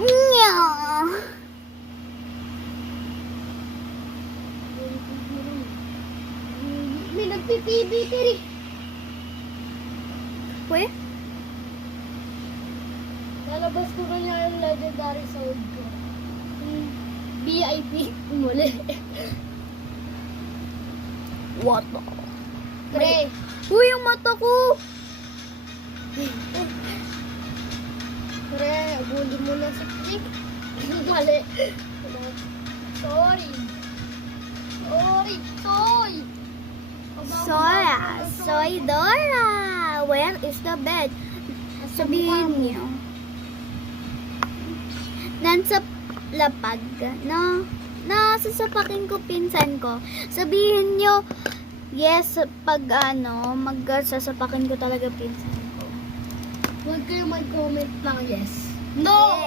Nya. May nagpipibitiri. Pwede? Lalabas ko na niya yung legendary sword ko. VIP. Muli. What? Pre. Uy, yung mata ko! Pre, abulin mo na si Click. Mali. Sorry. Sorry. Soy. Soy Dora! Where is the bed? Sabihin niyo. Nasa lapag, no? Nasasapakin ko pinsan ko. Sabihin niyo, yes, pag magsasapakin ko talaga pinsan ko. Huwag kayo mag-comment lang yes. No!